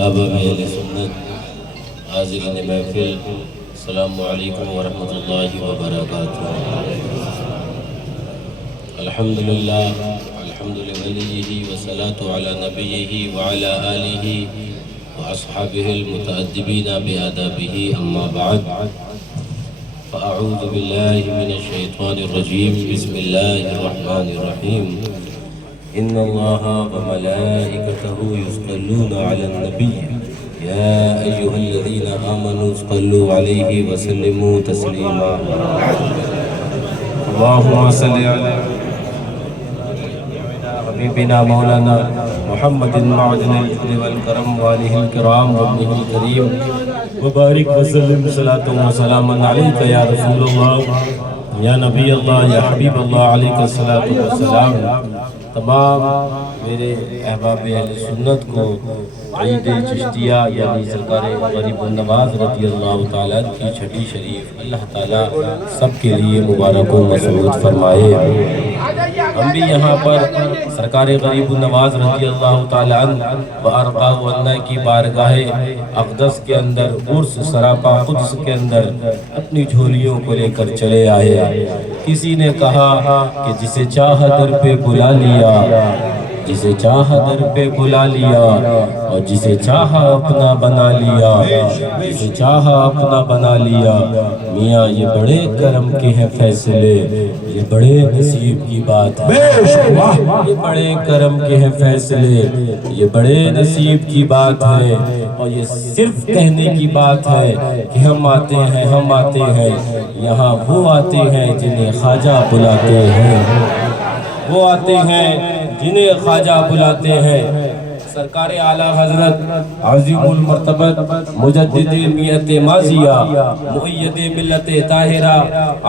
احباب اہل سنت، حاضرین محفل، السلام علیکم ورحمۃ اللہ وبرکاتہ۔ الحمدللہ، الحمد لولیہ والصلاة علی نبیہ وعلی آلہ واصحابہ المتأدبین بآدابہ، اما بعد فاعوذ باللہ من الشیطان الرجیم، بسم اللہ الرحمن الرحیم۔ ان اللہ وملائکتہ یصلون علی النبی یا ایہا الذین آمنوا صلوا علیہ وسلموا تسلیما۔ اللہم صل علی حبیبنا مولانا محمد معدن الجود والکرم والہ الکرام وابنہ الکریم، وبارک وسلم صلاۃ وسلاما علیک یا رسول اللہ، یا نبی اللہ، یا حبیب اللہ، علیک الصلاۃ والسلام۔ تمام میرے احباب اہل سنت کو عید چشتیہ یعنی سرکار غریب النواز رضی اللہ تعالیٰ کی چھٹی شریف اللہ تعالیٰ سب کے لیے مبارک و مسعود فرمائے۔ ہم بھی یہاں پر سرکار غریب النواز رضی اللہ تعالیٰ بارقہ و عنہ کی بارگاہ اقدس کے اندر، عرس سراپا قدس کے اندر اپنی جھولیوں کو لے کر چلے آئے۔ کسی نے کہا کہ جسے چاہ در پہ بلا لیا، جسے چاہ در پہ بلا لیا، اور جسے چاہا اپنا بنا لیا، جسے چاہا اپنا بنا لیا۔ میاں یہ بڑے کرم کے ہیں فیصلے، یہ بڑے نصیب کی بات ہے، یہ بڑے کرم کے ہیں فیصلے، یہ بڑے نصیب کی بات ہے۔ اور یہ صرف کہنے کی بات ہے کہ ہم آتے ہیں، ہم آتے ہیں، یہاں وہ آتے ہیں جنہیں خواجہ بلاتے ہیں، وہ آتے ہیں جنہیں خواجہ بلاتے ہیں۔ سرکار اعلیٰ حضرت عظیم المرتبت مجدد میت ماضیہ مؤید ملت طاہرہ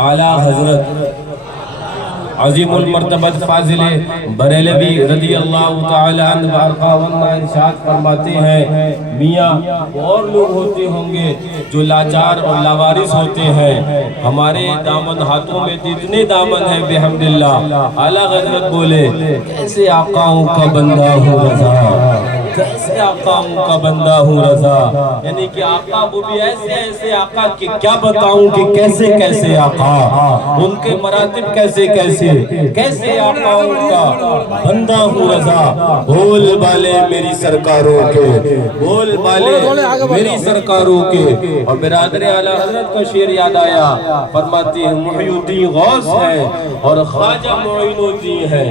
اعلیٰ حضرت عظیم المرتبت فاضل بریلوی رضی اللہ تعالیٰ عنہ بارقہ ونہ ارشاد فرماتے ہیں، میاں اور لوگ ہوتے ہوں گے جو لاچار اور لاوارث ہوتے ہیں، ہمارے دامن ہاتھوں میں جتنے دامن ہیں بحمدللہ۔ اعلیٰ حضرت بولے کیسے آقاؤں کا بندہ ہوں رضا، کیسے آقاؤں کا بندہ ہوں رضا، یعنی کہ آقا وہ بھی ایسے ایسے آقا کہ کیا بتاؤں کہ کیسے کیسے آقا، ان کے مراتب کیسے کیسے کیسے آقاؤں کا بندہ ہوں رضا۔ بول بالے میری سرکاروں کے، بول بالے میری سرکاروں کے۔ اور برادر اعلیٰ حضرت کا شعر یاد آیا، فرماتے ہیں محی الدین غوث ہے اور خواجہ معین الدین ہے،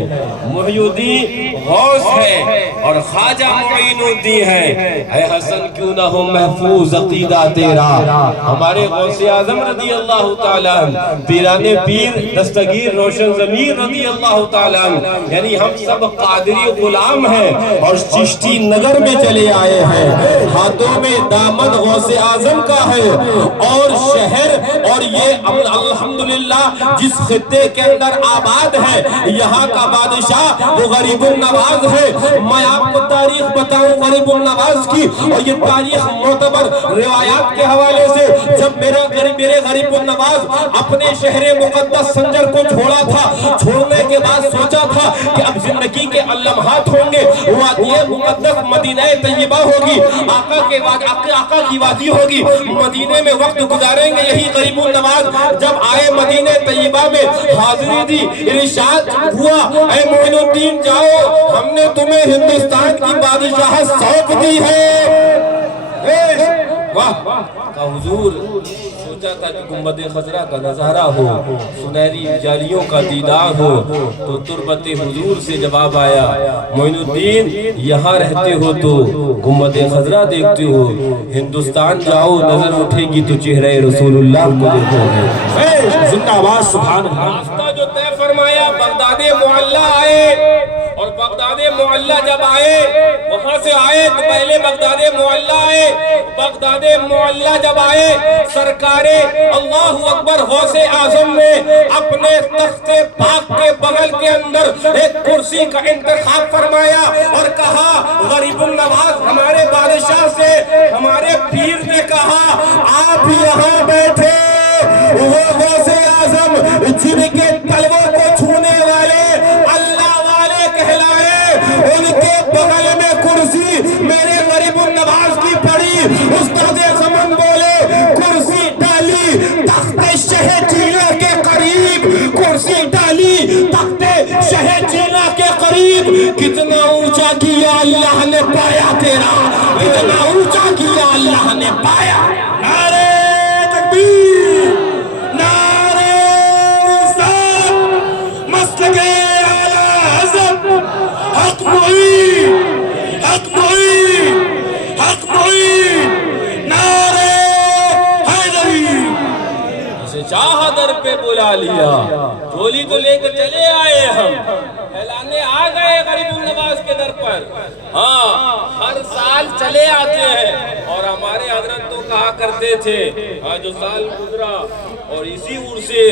محی الدین غوث ہے اور خواجہ معین الدین ہے۔ اے حسن کیوں نہ ہو محفوظ عقیدہ تیرا، ہمارے غوث اعظم رضی اللہ تعالیٰ، پیران پیر دستگیر روشن ضمیر رضی اللہ تعالیٰ، یعنی ہم سب قادری غلام ہیں اور چشتی نگر میں چلے آئے ہیں۔ ہاتھوں میں دامن غوث اعظم کا ہے اور شہر، اور یہ الحمدللہ جس خطے کے اندر آباد ہے یہاں کا بادشاہ وہ غریب النواز ہے۔ میں آپ کو تاریخ بتاؤں غریب النواز کی، اور یہ تاریخ معتبر روایات کے حوالے سے، جب میرے غریب النواز اپنے شہر مقدس سنجر کو چھوڑا تھا، چھوڑنے کے بعد سوچا تھا کہ اب زندگی کے لمحات ہوں گے، وادی مقدس مدینہ طیبہ ہوگی، آقا کی وادی ہوگی، مدینے میں وقت گزاریں گے۔ یہی غریب النواز جب آئے مدینہ طیبہ میں حاضری دی، ارشاد ہوا اے معین الدین جاؤ، ہم نے تمہیں ہندوستان کی بادشاہت سونپ دی ہے۔ واہ کا حضور سوچا تھا کہ گنبد خضرا کا نظارہ ہو، سنہری جالیوں کا دیدار ہو، تو تربت حضور سے جواب آیا، معین الدین یہاں رہتے ہو تو گنبد خضرا دیکھتے ہو، ہندوستان جاؤ نظر اٹھے گی تو چہرہ رسول اللہ کو دیکھو گے۔ زندہ آواز سبحان اللہ۔ راستہ جو طے فرمایا بغداد معلی آئے، اور بغداد معلی جب آئے، وہاں سے آئے تو پہلے بغداد معلی آئے، بغداد معلی جب آئے سرکار اللہ اکبر غوث اعظم نے اپنے تخت پاک کے بغل کے اندر ایک کرسی کا انتخاب فرمایا اور کہا غریب النواز ہمارے بادشاہ سے، ہمارے پیر نے کہا آپ یہاں بیٹھے، وہ غوث اعظم جن کے تلووں کو چھونے والے اللہ والے کہلائے، ان کے بغل میں کرسی میرے غریب النواز استاد زمان بولے کرسی ڈالی تخت شہ جینا کے قریب، کرسی ڈالی تخت شہ جینا کے قریب، کتنا اونچا کیا اللہ نے پایا تیرا، کتنا اونچا کیا اللہ نے پایا۔ نعرہ تکبیر، نعرہ رسالت، مسلک اعلی حضرت، حق معین، حق معین، حق معین، نعرہ حیدری۔ اسے چاہا در پہ بلا لیا، جھولی تو لے کر چلے آئے ہم، پھیلانے آ گئے غریب النواز کے در پر۔ ہاں ہر سال چلے آتے ہیں، اور ہمارے حضرت تو کہا کرتے تھے جو سال گزرا اور اسی عرص سے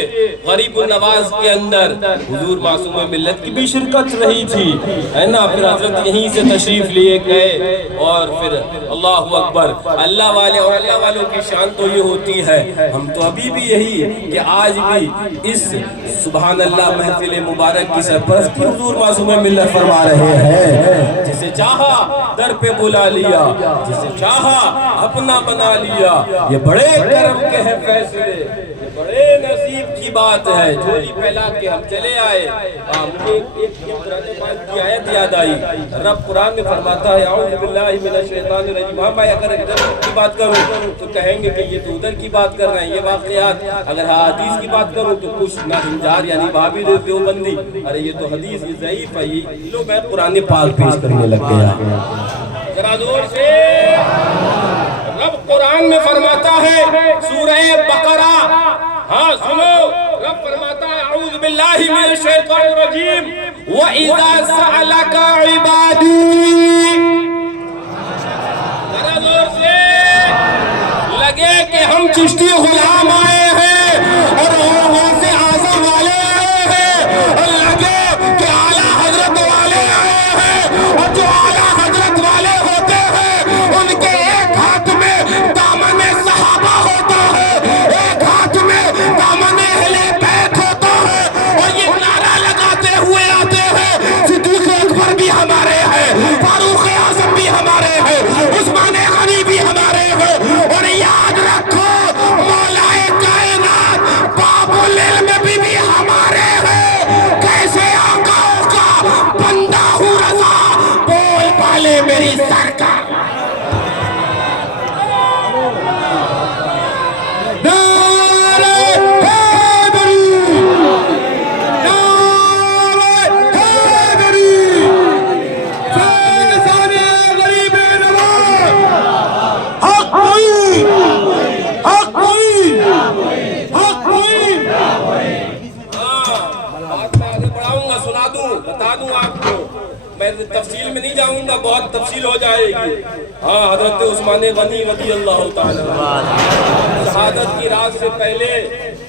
غریب النواز کے اندر حضور معصوم ملت کی بھی شرکت رہی تھی، ہے نا۔ پھر حضرت یہیں سے تشریف لیے گئے، اور پھر اللہ اکبر، اللہ والے اور اللہ والوں کی شان تو یہ ہوتی ہے۔ ہم تو ابھی بھی یہی کہ آج بھی اس سبحان اللہ محفل مبارک کی سرپرستی حضور معصوم ملت فرما رہے ہیں۔ جسے چاہا در پہ بلا لیا، جسے چاہا اپنا بنا لیا، یہ بڑے کرم کے ہیں فیصلے، یہ بڑے نصیب کی بات ہے۔ جھولی پھیلا کے ہم چلے آئے۔ مجھے ایک قرآن پاک کی آیت یاد آئی، رب قرآن میں فرماتا ہے اعوذ باللہ من الشیطان الرجیم۔ میں اگر ادھر کی بات کروں تو کہیں گے کہ یہ تو ادھر کی بات کر رہے ہیں، یہ واقعات۔ اگر حدیث کی بات کروں تو کچھ نہ ہنجار یعنی بھابی دیوبندی، ارے یہ تو حدیث یہ ضعیف ہے، یہ لو میں قرآن پاک پیش کرنے لگ گیا۔ ذرا زور سے، رب قرآن میں فرماتا ہے سورہ بقرہ، ہاں سنو، رب فرماتا ہے اعوذ باللہ من الشیطان الرجیم وَإِذَا سَأَلَكَ عِبَادِي۔ ذرا زور سے، لگے کہ ہم چشتی غلام آئے ہیں اور وہاں سے اعظم والے آئے ہیں، اور لگے کہ اعلیٰ حضرت والے آئے ہیں، اور جو اعلیٰ حضرت والے ہوتے ہیں ان کے ایک ہاتھ میں دامن صحابہ ہوتا ہے، ایک ہاتھ میں دامن اہل بیت ہوتا ہے، اور یہ نعرہ لگاتے ہوئے آتے ہیں صدیق اکبر بھی ہمارے ہیں، فاروق اعظم بھی ہمارے ہیں، عثمان غنی بھی ہمارے ہیں۔ اور یاد رکھو مولا کائنات باب العلم بھی ہمارے ہیں۔ کیسے آقاؤں کا بندہ ہوں رضا، بول پالے میری سرکار۔ نعرہ حیدری، نعرہ حیدری، فیضان غریب نواز، حق معین، حق معین، حق معین۔ بات میں آگے بڑھاؤں گا، سنا دوں، بتا دوں آپ کو، میں تفصیل میں نہیں جاؤں گا، بہت تفصیل ہو جائے گی۔ ہاں حضرت عثمان غنی رضی اللہ تعالیٰ شہادت کی رات سے پہلے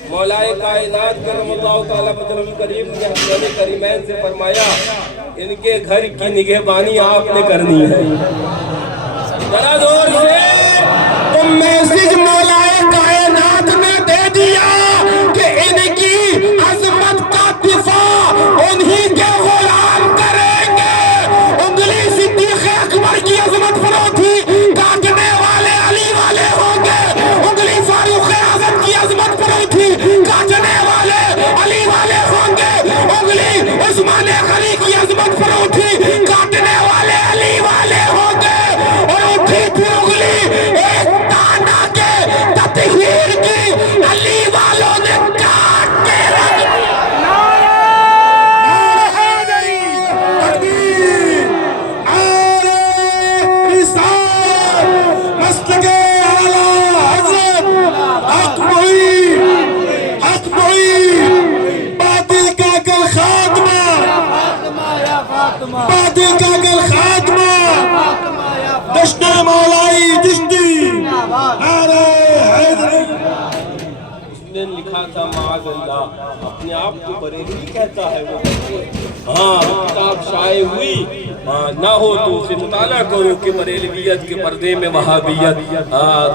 مولا کائنات کرم اللہ تعالیٰ وجہہ الکریم نے حضرت کریمین سے فرمایا ان کے گھر کی نگہبانی آپ نے کرنی ہے۔ ذرا زور سے، تو میسج مولا کائنات نے دے دیا کہ ان کی عظمت کا دفاع انہی کے غلام کریں گے۔ انگلی صدیق اکبر کی عظمت پر ہوتی، کاٹنے والے علی والے ہوں گے۔ انگلی فاروق اعظم کی عظمت پر ہوتی، کاٹنے والے علی والے ہوں گے۔ انگلی عثمان غنی کی عظمت پر ہوتی، کاٹنے والے علی والے ہوں گے۔ اور اٹھی تھی انگلی ایک تانا کے تطہیر کی، علی والوں نے کاٹ کے رکھ دیا۔ نعرہ حیدری، تکبیر، نعرہ رسالت، مسلک اعلی حضرت، حق معین، حق معین، باطل کا گل خاتمہ، باطل کا گل خاتمہ، دشت مولائی دشتی، نعرہ حیدری۔ اس نے لکھا تھا معاذ اللہ، اپنے آپ کو بریلوی کہتا ہے وہ، ہاں کتاب شائع ہوئی نہ ہو تو اسے مطالعہ کرو کہ بریلویت کے پردے میں وہابیت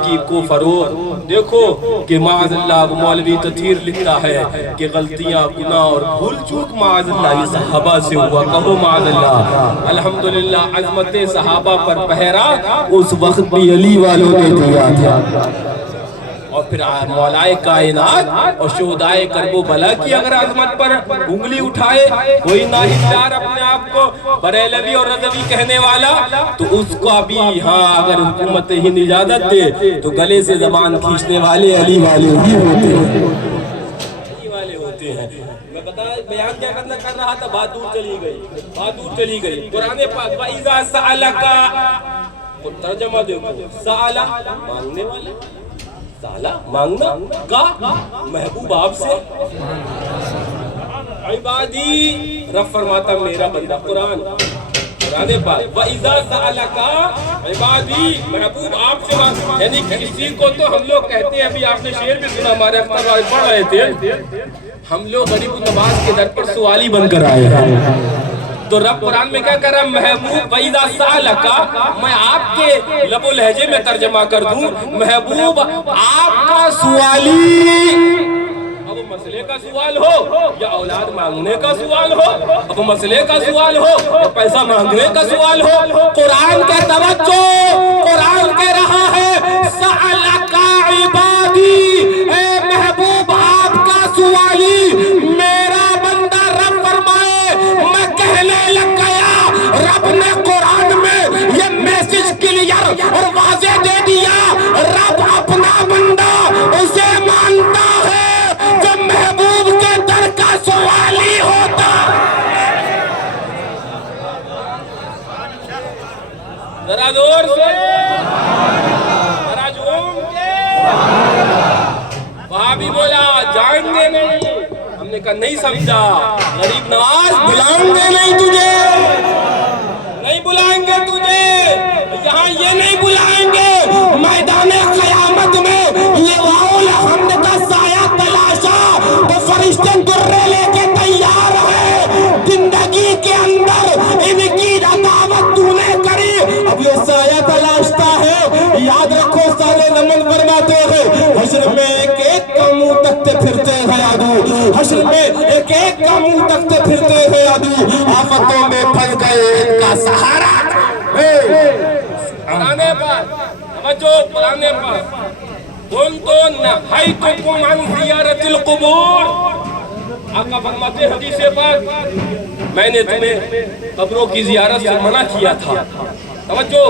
کی کو فروغ. دیکھو کہ معاذ اللہ مولوی تطہیر لکھتا ہے کہ غلطیاں گناہ اور بھول چوک معاذ اللہ یہ صحابہ سے ہوا. کہو معاذ اللہ. الحمدللہ عظمت صحابہ پر پہرا اس وقت بھی علی والوں نے دیا تھا. اور پھر مولائے کائنات اور شہدائے کرب و بلا کی اگر عظمت پر انگلی اٹھائے کوئی ناہیدار اپنے آپ کو بریلوی اور رضوی کہنے والا تو اس کو بھی اگر حکومت ہند اجازت دے تو گلے سے زبان کھینچنے والے علی والے ہی ہوتے ہیں. علی والے ہوتے ہیں. میں بیان کیا کرنا کر رہا تھا، بات دور چلی گئی. قرآن پاک وَإِذَا سَأَلَكَ ترجمہ دیکھو. سَأَلَ مانگنے والے، سالہ مانگنا کا محبوب آپ سے. عبادی رب فرماتا میرا بندہ. قرآن پاک وَإِذَا سَأَلَكَ عبادی محبوب آپ سے مانگ. یعنی کسی کو تو ہم لوگ کہتے ہیں، ابھی آپ نے شعر بھی سنا ہمارے اختر بھائی پڑھ رہے تھے، ہم لوگ غریب نواز کے در پر سوالی بن کر آئے ہیں. تو رب قرآن میں کیا کر رہا ہے؟ محبوب وَإِذَا سَأَلَكَ میں آپ کے لب و لہجے میں ترجمہ کر دوں، محبوب آپ کا سوالی. اب مسئلے کا سوال ہو یا اولاد مانگنے کا سوال ہو، اب مسئلے کا سوال ہو یا پیسہ مانگنے کا سوال ہو، قرآن کا توجہ. قرآن کہہ رہا ہے سَأَلَكَ عِبَادِي، اے محبوب آپ کا سوالی میرا بندہ. رب فرمائے میں کہنے لگ گیا، رب نے قرآن میں یہ میسج کلیئر اور واضح دے دیا، رب اپنا بندہ اسے مانتا ہے جو محبوب کے در کا سوالی ہوتا. ذرا زور سے، ذرا جھوم کے. وہاں بھی بولا جائیں گے نہیں. ہم نے کہا نہیں سمجھا. غریب نواز بلائیں گے نہیں تجھے، نہیں بلائیں گے تجھے. یہاں یہ نہیں بلائیں گے میدان قیامت میں لواء الحمد کا سایہ تلاشا تو فرشتے درے لے کے تیار ہے. زندگی کے اندر ان کی عداوت تو نے کری، اب یہ سایہ تلاشتا ہے. یاد رکھو سارے نمن فرماتے ہیں حشر میں ایک ایک کا منہ تکتے پھرتے ہیں عدو، حشر میں ایک ایک کا منہ تکتے پھرتے ہیں عدو. آفتوں میں پھنس گئے ان کا سہارا. قرآن پاک توجہ. قرآن پاک كنت نهيتكم عن زیارت القبور. آقا فرماتے ہیں حدیث پاک میں نے تمہیں قبروں کی زیارت سے منع کیا تھا. توجہ.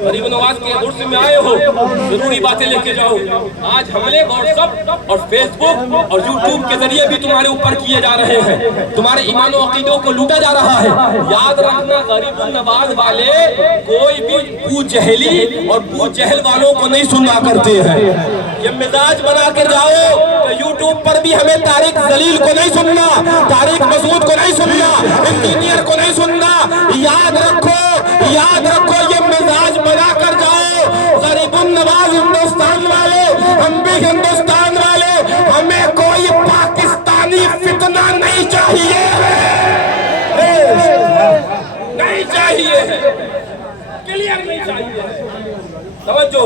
غریب نواز کے عرص میں آئے ہو، ضروری باتیں لے کے جاؤ. آج حملے واٹس ایپ اور فیس بک اور یوٹیوب کے ذریعے بھی تمہارے اوپر کیے جا رہے ہیں. تمہارے ایمان و عقیدوں کو لوٹا جا رہا ہے. یاد رکھنا غریب نواز والے کوئی بھی بو جہلی اور بو جہل والوں کو نہیں سننا کرتے ہیں. یہ مزاج بنا کے جاؤ کہ یوٹیوب پر بھی ہمیں طارق ذلیل کو نہیں سننا، طارق مسعود کو نہیں سننا، انجینئر کو نہیں سننا. یاد رکھو یہ مزاج بنا کر جاؤ. غریب النواز ہندوستان والے، ہم بھی ہندوستان والے، ہمیں کوئی پاکستانی فتنہ نہیں چاہیے، نہیں چاہیے، کلیئر نہیں چاہیے. توجہ.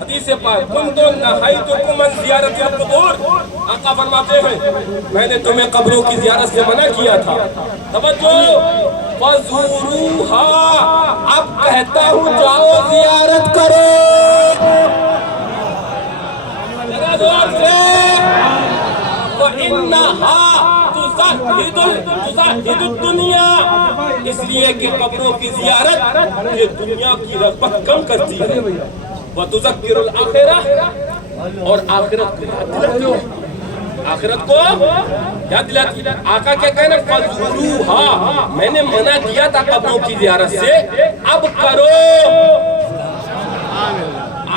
حدیث پاک كنت نهيتكم عن زیارت القبور. آقا فرماتے ہیں میں نے تمہیں قبروں کی زیارت سے منع کیا تھا. توجہ. فَزُورُوهَا اب کہتا ہوں جاؤ زیارت کرو. ذرا زور سے. وَإِنَّهَا تُزَهِّدُ الدُّنْيَا، اس لیے کہ قبروں کی زیارت یہ دنیا کی رغبت کم کرتی ہے. وَتُذَكِّرُ الْآخِرَةَ اور آخرت کو یاد دلاتی ہے. آخرت کو یاد دلاتی ہے. آقا کیا کہنا فَزُورُوهَا میں نے منع کیا تھا قبروں کی زیارت سے، اب کرو.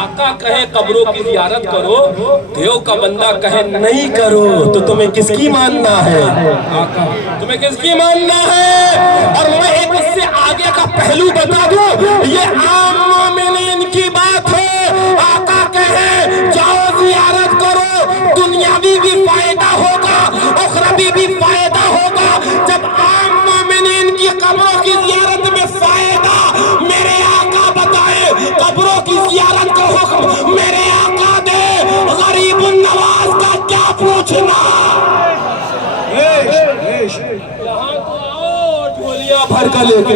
آقا کہے قبروں کی زیارت کرو، دیو کا بندہ کہے نہیں کرو، تو تمہیں کس کی ماننا ہے؟ آقا تمہیں کس کی ماننا ہے؟ اور میں ایک اس سے آگے کا پہلو بتا دوں، یہ عام مومنین کی بات ہے. آقا کہے جاؤ زیارت کرو، دنیاوی بھی فائدہ ہوگا، اخروی بھی فائدہ ہوگا. جب عام مومنین کی قبروں کی قبروں کی زیارت کا حکم میرے آقا دے، غریب النواز کا کیا پوچھنا؟ یہاں تو آؤ جھولیاں بھر کر لے کے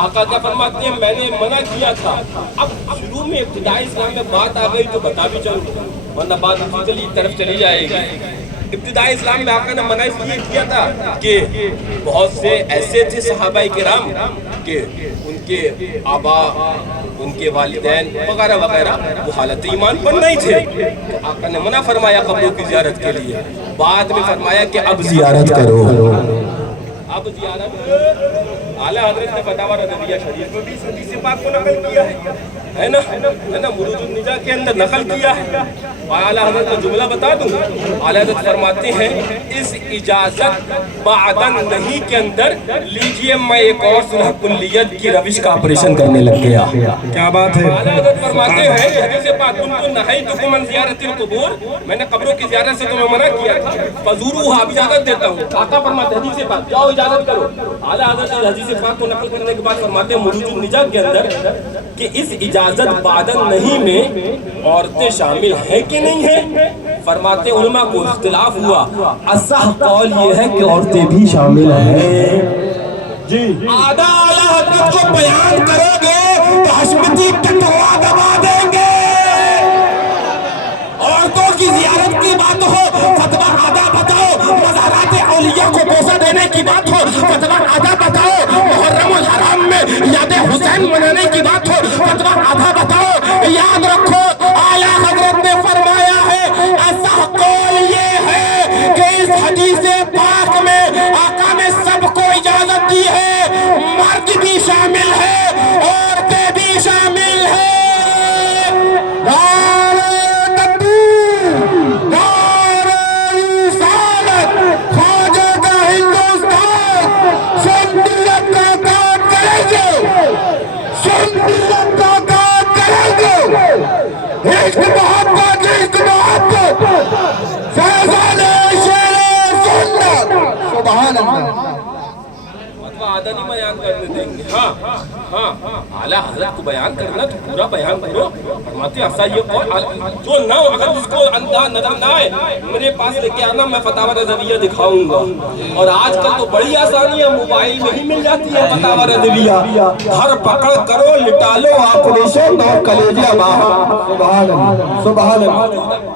آقا کیا فرماتے ہیں میں نے منع کیا تھا، اب شروع میں ابتدائی اسلام میں بات آ گئی تو بتا بھی چلوں، ورنہ بات اسی طرف چلی جائے گی۔ ابتدائی اسلام میں آقا نے منع اس لیے کیا تھا کہ بہت سے ایسے تھے صحابہ کرام کہ ان کے آبا، ان کے والدین وغیرہ وغیرہ وہ حالت ایمان پر نہیں تھے، تو آقا نے منع فرمایا قبروں کی زیارت کے لیے۔ بعد میں فرمایا کہ اب زیارت کرو، اب زیارت اعلیٰ حضرت نے فتاوی رضویہ شریف میں بھی اس حدیث پاک کو نقل کیا ہے نا، مروج النجا کے اندر نقل کیا ہے۔ اعلیٰ حضرت کو جملہ بتا دوں، اعلیٰ حضرت فرماتے ہیں اس اجازت بعدن نہیں کے اندر لیجئے میں ایک اور صلح کلیت کی روش کا آپریشن کرنے لگ گیا۔ کیا بات ہے؟ اعلیٰ حضرت فرماتے ہیں حدیث پاک تم کو نہیتکم عن زیارت القبور، میں نے قبروں کی زیارت سے تمہیں منع کیا تھا، فزوروها، اب اجازت دیتا ہوں۔ آقا فرماتے ہیں حدیث پاک جاؤ اجازت کرو۔ اعلیٰ حضرت حدیث پاک کو نقل کرنے کے بعد فرماتے ہیں مروج النجا کے اندر کہ اس اجازت بعدن نہیں میں عورتیں شامل ہیں کہ نہیں ہیں؟ فرماتے علماء کو اختلاف ہوا، اصح قول یہ ہے کہ عورتیں بھی شامل ہیں۔ جی آدھا اعلیٰ حضرت کو بیان کرو گے تو حشمتی ٹٹوا دبا دیں گے۔ عورتوں کی زیارت کی بات ہو فتویٰ آدھا بتاؤ، مزارات اولیاء کو بوسہ دینے کی بات ہو فتویٰ آدھا بتاؤ، محرم الحرام میں یاد حسین منانے کی بات ہو فتویٰ آدھا بتاؤ۔ یاد رکھو اعلیٰ حضرت نے فرمایا ہے اصح قول یہ ہے کہ اس حدیث پاک میں آقا نے سب کو اجازت دی ہے، مرد بھی شامل ہے، عورتیں بھی شامل ہیں۔ آدھا نہیں بیان کرنے دیں گے، ہاں اعلیٰ حضرت کو بیان کرنا تو پورا بیان کرو۔ فرماتے ہیں ایسا یہ قول جو نہ ہو، اگر جس کو نظر نہ آئے میرے پاس لے کے آنا، میں فتاوی رضویہ دکھاؤں گا۔ اور آج کل تو بڑی آسانی ہے، موبائل میں ہی مل جاتی ہے فتاوی رضویہ، ہر پکڑ کرو لٹا لو آپریشن اور کلیجہ باہر۔ سبحان اللہ سبحان اللہ،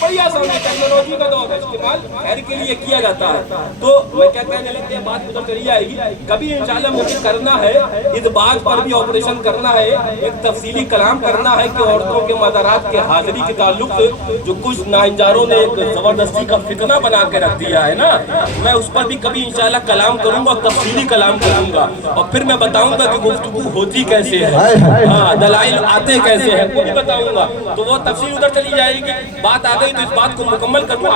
بڑی آسان ہے، ٹیکنالوجی کا دور ہے، استعمال خیر کے لیے کیا جاتا ہے۔ تو میں کیا کہنے لگتے ہیں، بات ادھر چلی جائے گی، کبھی انشاءاللہ مجھے کرنا ہے اس بات پر بھی آپریشن کرنا ہے، ایک تفصیلی کلام کرنا ہے کہ عورتوں کے مزارات کے حاضری کے تعلق سے جو کچھ ناہنجاروں نے ایک زبردستی کا فتنہ بنا کے رکھ دیا ہے نا، میں اس پر بھی کبھی انشاءاللہ کلام کروں گا، تفصیلی کلام کروں گا، اور پھر میں بتاؤں گا کہ گفتگو ہوتی کیسے ہے، ہاں دلائل آتے کیسے ہیں وہ بھی بتاؤں گا۔ تو وہ تفصیل ادھر چلی جائے گی، بات آ گئی تو اس بات کو مکمل کروں۔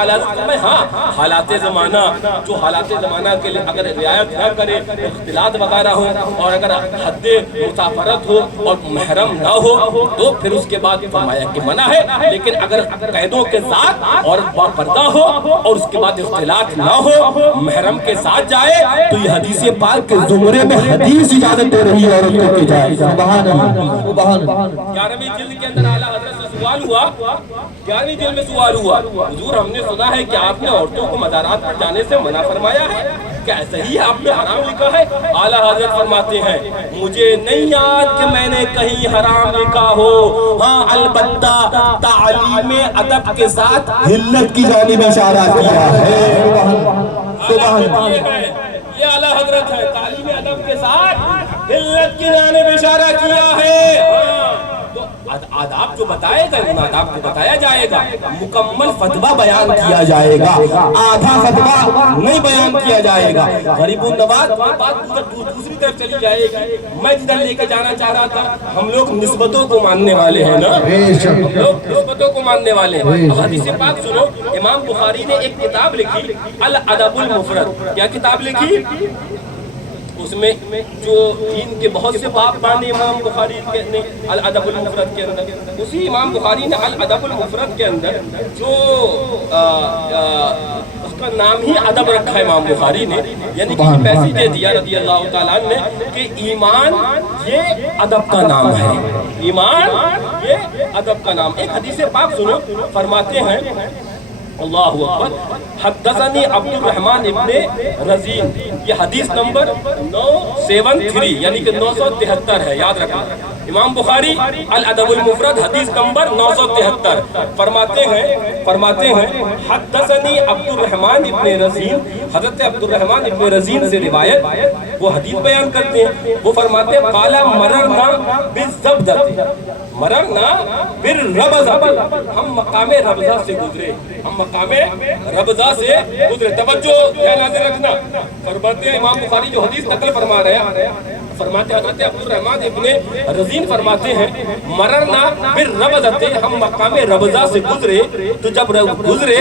میں ہاں حالات زمانہ، جو حالات زمانہ کے لیے اگر رعایت نہ کرے، اختلاط وغیرہ ہو، اور اگر حد مسافرت ہو اور محرم نہ ہو تو پھر اس کے بعد فرمایا کہ منع ہے، لیکن اگر قیدوں کے ساتھ اور باپردہ ہو اور اس کے بعد اختلاط نہ ہو، محرم کے ساتھ جائے تو یہ حدیث پاک کے زمرے میں حدیث اجازت دے رہی ہے عورتوں کی جائے۔ سبحان اللہ سبحان اللہ۔ 11ویں جلد کے اندر اعلیٰ حضرت سے سوال ہوا، 11ویں جلد میں سوال ہوا، حضور ہم نے سنا ہے کہ آپ نے عورتوں کو مزارات پر جانے سے منع فرمایا ہے، کیا صحیح ہے آپ نے حرام لکھا ہے؟ اعلیٰ حضرت فرماتے ہیں مجھے نہیں یاد کہ میں نے کہیں حرام لکھا ہو، ہاں البتہ تعلیم ادب کے ساتھ حلت کی جانب اشارہ کیا ہے۔ یہ اعلیٰ حضرت ہے، تعلیم ادب کے ساتھ حلت کی جانب اشارہ کیا ہے۔ آداب جو بتائے گا ان آداب کو بتایا جائے گا، مکمل فتویٰ بیان کیا جائے گا، آدھا فتویٰ نہیں بیان کیا جائے گا۔ غریب النواز بات دوسری طرف چلی جائے گی۔ میں جدھر لے کے جانا چاہ رہا تھا، ہم لوگ نسبتوں کو ماننے والے ہیں نا، ہم لوگ نسبتوں کو ماننے والے ہیں۔ حدیث پاک سنو، امام بخاری نے ایک کتاب لکھی الادب المفرد۔ کیا کتاب لکھی؟ اس میں جو دین کے بہت سے باب باندھے امام بخاری نے الادب المفرد کے اندر. اسی امام بخاری نے الادب المفرد کے اندر جو اس کا نام ہی ادب رکھا ہے امام بخاری نے, یعنی کہ پیسے دے دیا رضی اللہ تعالیٰ نے کہ ایمان یہ ادب کا نام ہے, ایمان یہ ادب کا نام. ایک حدیث پاک سنو, فرماتے ہیں اللہ اکبر, حدثنی عبد الرحمن ابن رزین, یہ حدیث نمبر 973 یعنی کہ 973 ہے, یاد رکھنا. امام بخاری الادب المفرد حدیث نمبر 973 فرماتے ہیں حدثنی عبد الرحمن ابن رزین, حضرت عبد الرحمن ابن رزین سے روایت, وہ حدیث بیان کرتے ہیں. وہ فرماتے ہیں قال مررنا بالزبدۃ, مررنا بالربزۃ, ہم مقام ربزہ سے گزرے, ہم مقام ربزہ سے گزرے. توجہ دھیان ناظر رکھنا, فرماتے ہیں امام بخاری جو حدیث نقل فرما رہے ہیں, فرماتے ہیں حضرت عبد الرحمن ابن رزین فرماتے ہیں مررنا بالربزۃ, ہم مقام ربزہ سے گزرے, تو جب گزرے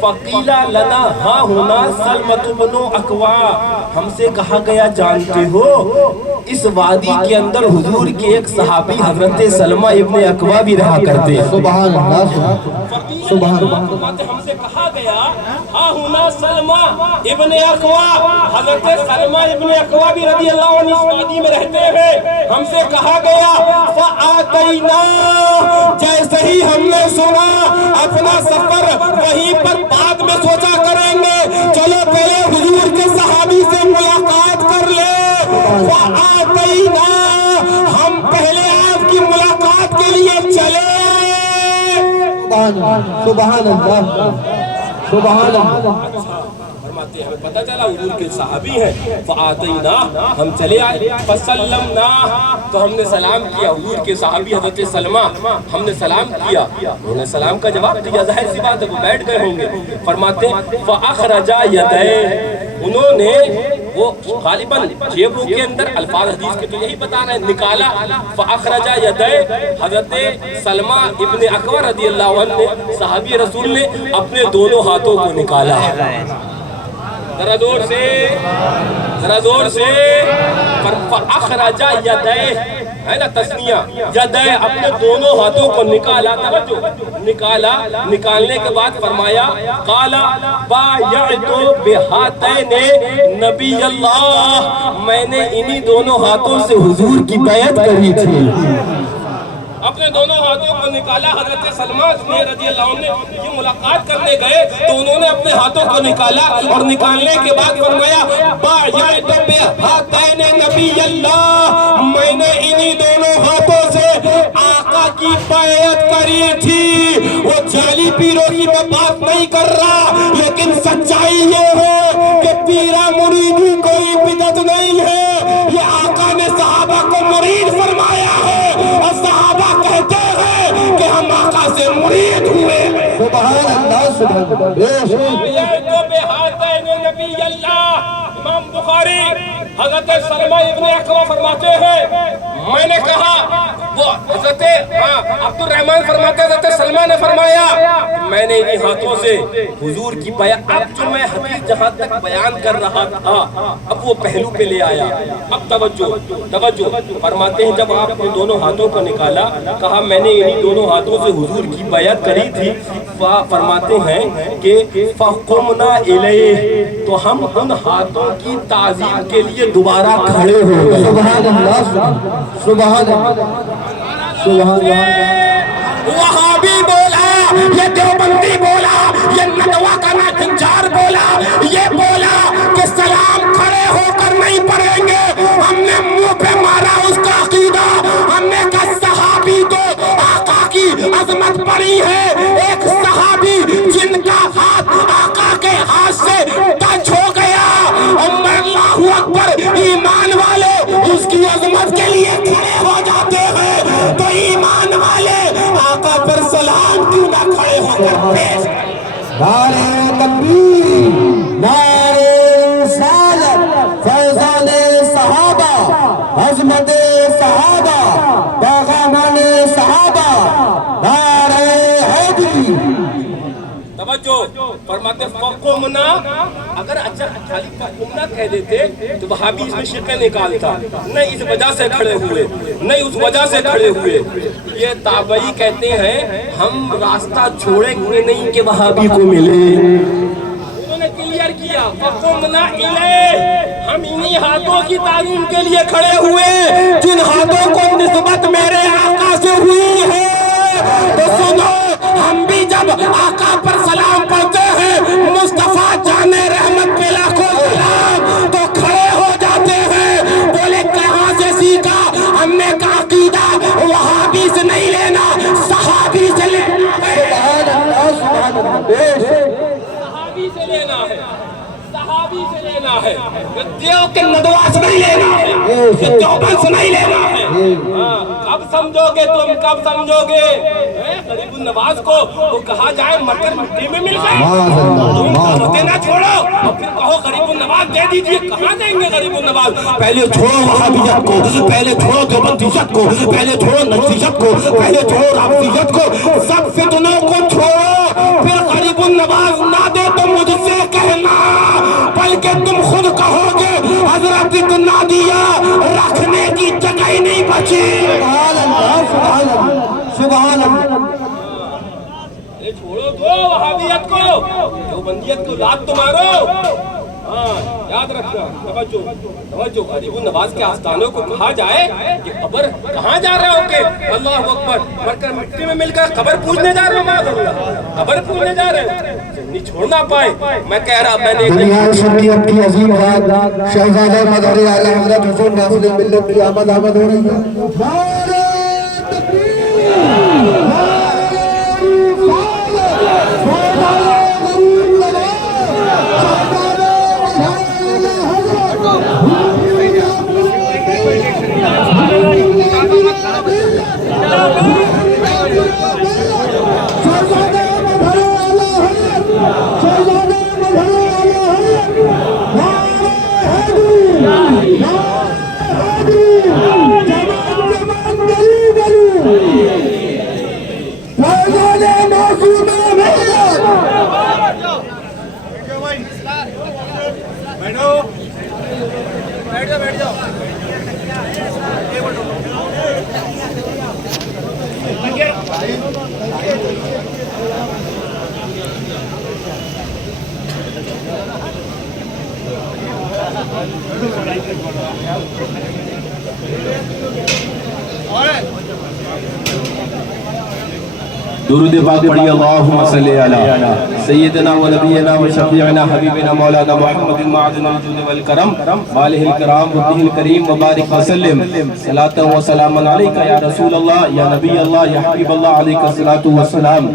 فقیل لنا ہا ہونا سلمۃ بن اکوا, ہم سے کہا گیا جانتے ہو اس وادی کے اندر حضور کے ایک صحابی حضرت سلمہ ابن اکوا بھی رہا کرتے ہیں. سبحان اللہ, سبحان اللہ. ہم سے کہا گیا ہا ہونا سلمہ ابن اکوا, حضرت سلمہ ابن اکوا بھی رضی اللہ عنہ اس وادی میں رہتے ہیں. ہم سے کہا گیا فآتینا, جیسے ہی ہم نے سنا اپنا سفر وہیں پر بعد میں سوچا کریں گے, چلو پہلے حضور کے صحابی سے ملاقات کر لے. فآتینا, ہم پہلے آپ کی ملاقات کے لیے چلے. سبحان اللہ, سبحان اللہ. فرماتے ہیں ہمیں پتہ چلا حضور کے صحابی ہیں. فآتینا, ہم چلے آئے. فسلمنا, تو ہم نے سلام کیا. حضور کے صحابی حضرت سلمہ, ہم نے سلام کیا, انہوں نے سلام کا جواب دیا, ظاہر سی بات ہے وہ بیٹھ گئے ہوں گے. فرماتے ہیں فاخرجا یدیہ, انہوں نے وہ غالباً جیبوں کے اندر, الفاظ حدیث کے تو یہی بتا رہے ہیں, نکالا. فاخرجا یدیہ, حضرت سلمہ ابن اکوا رضی اللہ عنہ نے, صحابی رسول نے اپنے دونوں ہاتھوں کو نکالا. ذرا زور سے, ذرا زور سے. فاخرجا یدیہ ہے نا تسنیہ, یدیہ, اپنے دونوں ہاتھوں کو نکالا. توجہ, نکالا. نکالنے کے بعد فرمایا قال بایعت بہاتین نبی اللہ, میں نے انہی دونوں ہاتھوں سے حضور کی بیعت کری تھی. اپنے دونوں ہاتھوں کو نکالا. حضرت سلمہ رضی اللہ عنہ یہ ملاقات کرنے گئے تو انہوں نے اپنے ہاتھوں کو نکالا, اور نکالنے کے بعد فرمایا بایعت بہاتین نبی اللہ, میں نے انہی دونوں ہاتھوں سے آقا کی بیعت کری تھی. وہ جعلی پیروں کی میں بات نہیں کر رہا, لیکن سچائی یہ ہے کہ پیرا مریدی کوئی بدعت نہیں ہے. یہ آقا نے صحابہ کو مرید فرمایا ہے, اور صحابہ کہتے ہیں کہ ہم آقا سے مرید ہوئے. سبحان اللہ, سبحان اللہ. امام بخاری حضرت سلمہ ابن اکوا فرماتے ہیں میں نے کہا, وہ حضرت عبد الرحمن فرماتے ہیں حضرت سلمہ نے فرمایا میں نے انہی ہاتھوں سے حضور کی بیعت. اب جو میں حدیث جہاں تک بیان کر رہا تھا, اب وہ پہلو پہ لے آیا. اب توجہ فرماتے ہیں جب آپ نے دونوں ہاتھوں کو نکالا, کہا میں نے انہی دونوں ہاتھوں سے حضور کی بیعت کری تھی. فرماتے ہیں کہ فقمنا الیہ, تو ہم ان ہاتھوں کی تعظیم کے لیے دوبارہ کھڑے ہو گئے. سبحان اللہ, سبحان اللہ, سبحان اللہ. وہابی بولا, یہ دیوبندی بولا, یہ ندوہ کا ناچنچار بولا, یہ بولا کہ سلام کھڑے ہو کر نہیں پڑھیں گے. ہم نے منہ پہ مارا اس کا عقیدہ. ہم نے کہا صحابی تو آقا کی عظمت پڑی ہے. ایک صحابی جن کا ہاتھ آقا کے ہاتھ سے ٹچ ہو گیا, اللہ اکبر, ایمان والے اس کی عظمت کے لیے کھڑے ہو جاتے ہیں. تو ایمان والے آقا پر سلام کیوں نہ کھڑے ہو کر پیش کریں. نعرہ تکبیر, نعرہ رسالت, فیضان صحابہ, عظمت صحابہ, پیغامان صحابہ, نعرہ حیدری. توجہ فرماتے فقمنا اگر اچھا خالی فقم نہ کہہ دیتے تو وہابی اس میں شرکیں نکالتا، نہیں اس وجہ سے کھڑے ہوئے، نہیں اس وجہ سے کھڑے ہوئے۔ یہ تابعی کہتے ہیں ہم راستہ چھوڑیں گے نہیں کہ وہابی کو ملے۔ انہوں نے کلیئر کیا فقمنا الیہ، ہم انہی ہاتھوں کی تعظیم کے لیے کھڑے ہوئے جن ہاتھوں کو نسبت میرے آقا سے ہوئی ہے۔ تو سنو، ہم بھی جب آقا پر سلام پڑھتے ہیں مصطفیٰ جان رحمت پہ لاکھوں سلام، تو کھڑے ہو جاتے ہیں۔ بولے کہاں سے سیکھا؟ ہم نے کہا عقیدہ وہابی سے نہیں لینا، صحابی سے لینا ہے۔ صحابی سے لینا ہے، صحابی سے لینا ہے، دیو کے ندوہ سے نہیں لینا ہے، دیوبند سے نہیں لینا ہے۔ کب سمجھو گے تم، کب سمجھو گے؟ غریب النواز کو وہ کہا جائے مر کر مٹی میں مل گئے، تم دینا چھوڑو اور پھر کہو غریب النواز دے دیجئے، کہاں دیں گے غریب النواز؟ پہلے چھوڑو وہابیت کو، پہلے چھوڑو دیوبندیت کو، پہلے چھوڑو نقشیت کو، پہلے چھوڑو رافضیت کو، سب فتنوں کو چھوڑو، پھر غریب النواز نہ دے تو مجھ سے کہنا، بلکہ تم خود کہو گے حضرت اتنا دیا رکھنے کی جگہ ہی نہیں بچی۔ سبحان اللہ، سبحان اللہ، سبحان اللہ۔ یہ چھوڑو دو وہابیت کو، دیوبندیت کو لات تو مارو۔ یاد رکھنا، توجہ، غریب النواز کے آستانوں کو کہا جائے کہ قبر کہاں جا رہے ہو کہ اللہ اکبر مر کر مٹی میں مل کر قبر پوجنے جا رہے ہو، معاذ اللہ قبر پوجنے جا رہے ہو، نہیں چھوڑنا پائے۔ میں کہہ رہا، میں نے دنیا شریعت کی عظیم بات شہزادہ مظہر اعلی حضرت حسین ناصر ملت کی آمد ہو رہی ہے۔ نعرہ تکبیر، نعرہ رسالت، سردار غریب نواز، درود پاک پڑھی اللہم صلی علی سیدنا و نبینا و شفیعنا حبیبنا مولانا محمد معدن الجود والکرم والہ الکرام وابنہ الکریم وبارک وسلم صلاة و سلام علیکہ یا رسول اللہ یا نبی اللہ یا حبیب اللہ علیکہ صلاة و سلام۔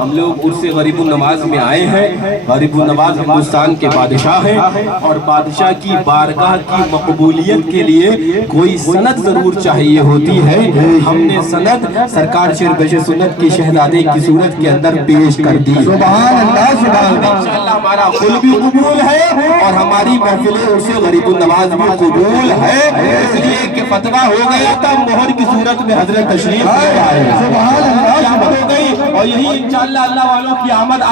ہم لوگ عرص غریب النواز میں آئے ہیں۔ غریب النواز ہندوستان کے بادشاہ ہیں اور بادشاہ کی بارگاہ کی مقبولیت کے لیے کوئی سند ضرور چاہیے ہوتی ہے۔ ہم نے سند سرکار شربش سنت کی شہزادے کی صورت کے اندر پیش کر دی۔ سبحان اللہ، سبحان اللہ۔ انشاءاللہ ہمارا خل بھی قبول ہے اور ہماری محفل عرص غریب النواز بھی قبول ہے، اس لیے کہ فتویٰ ہو گیا تھا مہر کی صورت میں حضرت تشریف لے آئے۔ سبحان اللہ، آمد ہو گئی اور یہی انشاءاللہ اللہ والوں کی آمد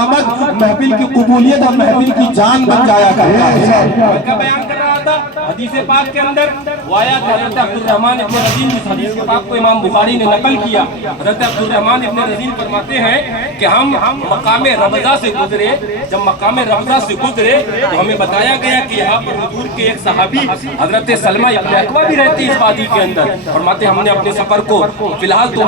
محفل کی قبولیت اور محفل کی جان بن جایا کرتا ہے۔ میں کیا بیان کر رہا تھا؟ حدیث پاک کے اندر وایا کہ حضرت عبدالرحمن ابن رزین، جس حدیث پاک کو امام بخاری نے نقل کیا، حضرت عبدالرحمن ابن رزین فرماتے ہیں کہ ہم مقام ربضہ سے گزرے، جب مقام ربضہ سے گزرے تو ہمیں بتایا گیا کہ یہاں پر حضور کے ایک صحابی حضرت سلمہ ابن اکوہ بھی رہتے اس وادی کے اندر۔ فرماتے ہم نے اپنے سفر کو فی الحال تو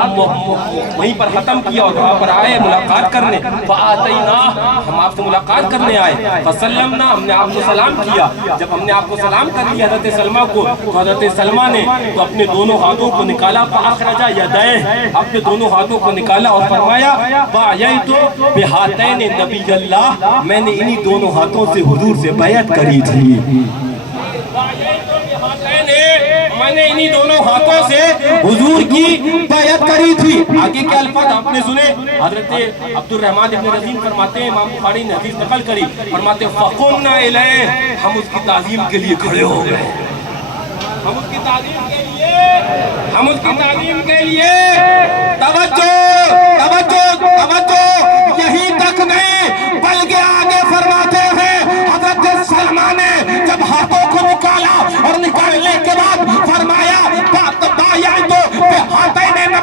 وہیں پر ختم کیا اور وہاں پر آئے ملاقات کرنے، فآتیناہ، ہم آپ سے ملاقات کرنے آئے، فسلمنا، ہم نے آپ کو سلام کیا۔ جب ہم نے آپ کو سلام کر لیا حضرت سلمہ کو، تو حضرت سلمہ نے تو اپنے دونوں ہاتھوں کو نکالا، فاخرج یدیہ، اپنے دونوں ہاتھوں کو نکالا اور فرمایا بایعت بہاتین نبی اللہ، میں نے انہی دونوں ہاتھوں سے حضور سے بیعت کری تھی۔ میں نے انہی دونوں ہاتھوں سے حضور کی بیعت کری تھی۔ آگے کے الفاظ آپ نے سنے، حضرت عبدالرحمن ابن رزین فرماتے ہیں، امام بخاری نے حدیث نقل کری، فرماتے ہیں فقمنا الیہ، ہم اس کی تعظیم کے لیے کھڑے ہو گئے، ہم اس کی تعظیم کے لیے، ہم اس کی تعظیم کے لیے۔ توجہ توجہ توجہ، یہی تک نہیں بلکہ آگے فرماتے ہیں حضرت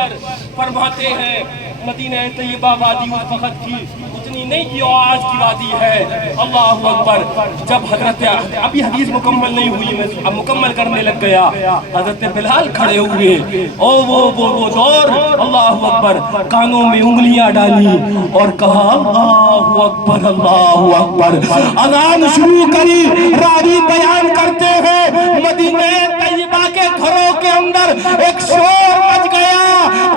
اکبر فرماتے ہیں مدینہ طیبہ وادی اس وقت کی اتنی نہیں جو آج کی وادی ہے. اللہ اکبر. جب حضرت ابھی حدیث مکمل نہیں ہوئی میں اب مکمل کرنے لگ گیا. حضرت بلال کھڑے ہوئے او وہ دور. اللہ اکبر. کانوں میں انگلیاں ڈالی اور کہا اللہ اکبر اللہ اکبر. اذان شروع کری. راوی بیان کرتے ہیں مدینہ طیبہ کے گھروں کے اندر ایک شور مچ گیا.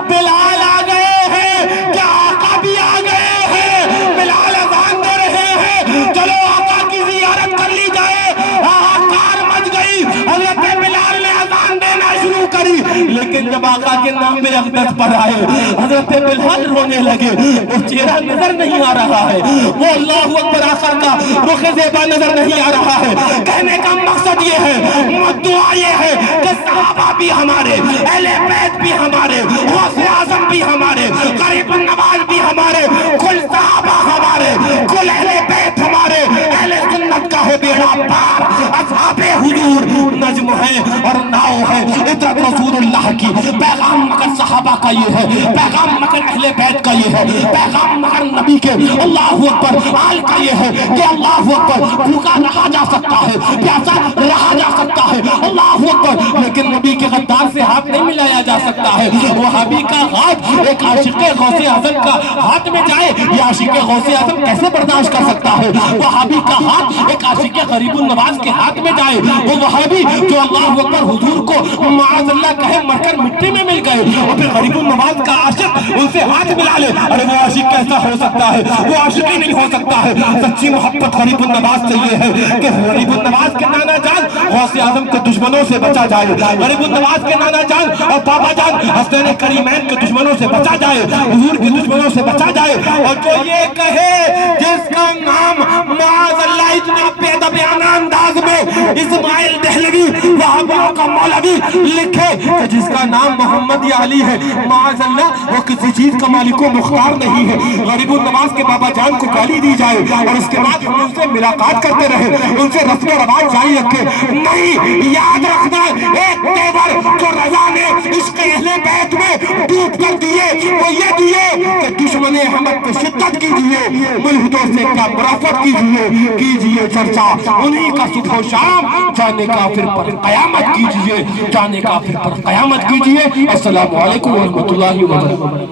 بلال آ گئے ہیں کیا آقا بھی آ گئے ہیں. بلال اذان دے رہے ہیں چلو آقا کی زیارت کر لی جائے. ہاہاکار مچ گئی. حضرت بلال نے اذان دینا شروع کری لیکن جب آقا کے نام میں اقدس پر آئے حضرت بلال رونے لگے. وہ چہرہ نظر نہیں آ رہا ہے. وہ اللہ اکبر آخر کا رخ زیبا نظر نہیں آ رہا ہے. کہنے کا مقصد یہ ہے دعا یہ ہے کہ صحابہ بھی ہمارے اہل بیت بھی ہمارے غوث اعظم بھی ہمارے غریب النواز بھی ہمارے کل صحابہ ہمارے کل اہل بیت ہمارے اہل سنت کا ہے بیڑا پار. اصحاب حضور نجم ہے اور ناؤ ہے. عطرت رسول اللہ کی پیغام مگر صحابہ کا یہ ہے. پیغام مگر اہل بیت کا یہ ہے. پیغام مگر نبی کے اللہ اکبر آل کا یہ ہے کہ اللہ اکبر بھوکا رہا جا سکتا ہے پیاسا رہا جا سکتا ہے اللہ اکبر لیکن نبی کے غدار سے ہاتھ نہیں ملایا جا سکتا ہے. وہابی کا ہاتھ ایک عاشق غوث اعظم کا ہاتھ میں جائے یہ عاشق غوث اعظم کیسے برداشت کر سکتا ہے. وہابی کا ہاتھ ایک عاشق غریب النواز کے ہاتھ میں جائے وہ وہابی جو اللہ اکبر حضور کو معاذ اللہ کہے مر کر مٹی میں مل گئے اور پھر غریب النواز کا عاشق ان سے ہاتھ ملا لے. ارے وہ عاشق کیسا ہو سکتا ہے. وہ عاشق ہی نہیں ہو سکتا ہے. سچی محبت غریب النواز سے یہ ہے کہ غریب النواز کے نانا جان غوث اعظم کے دشمنوں سے بچا جائے. غریب النواز کے نانا جان اور بابا جان حسین کریمین کے دشمنوں سے بچا جائے. حضور کے دشمنوں سے بچا جائے. اور جو یہ کہے جس کا نام معاذ اللہ اتنا بے ادبانہ انداز میں اسماعیل دہلوی وہابیوں کا مولوی لکھے کہ جس کا نام محمد یا علی ہے معاذ اللہ وہ کسی چیز کا مالک و مختار نہیں ہے. غریب النواز کے بابا جان کو گالی دی جائے اور اس کے بعد ہم ان سے ملاقات کرتے رہے ان سے رسم و رواج جاری رکھے. نہیں یاد رکھنا ایک تیور جو رضا نے عشق اہل بیت میں ڈوب کر دیے وہ یہ دیے کہ دشمن احمد پہ شدت کیجیے ملحدوں سے کیا مرافت کیجیے چرچا انہی کا صبح و شام جانے کافر پر قیامت کیجیے جانے کافر پر قیامت کیجیے. السلام علیکم ورحمۃ اللہ وبرکاتہ.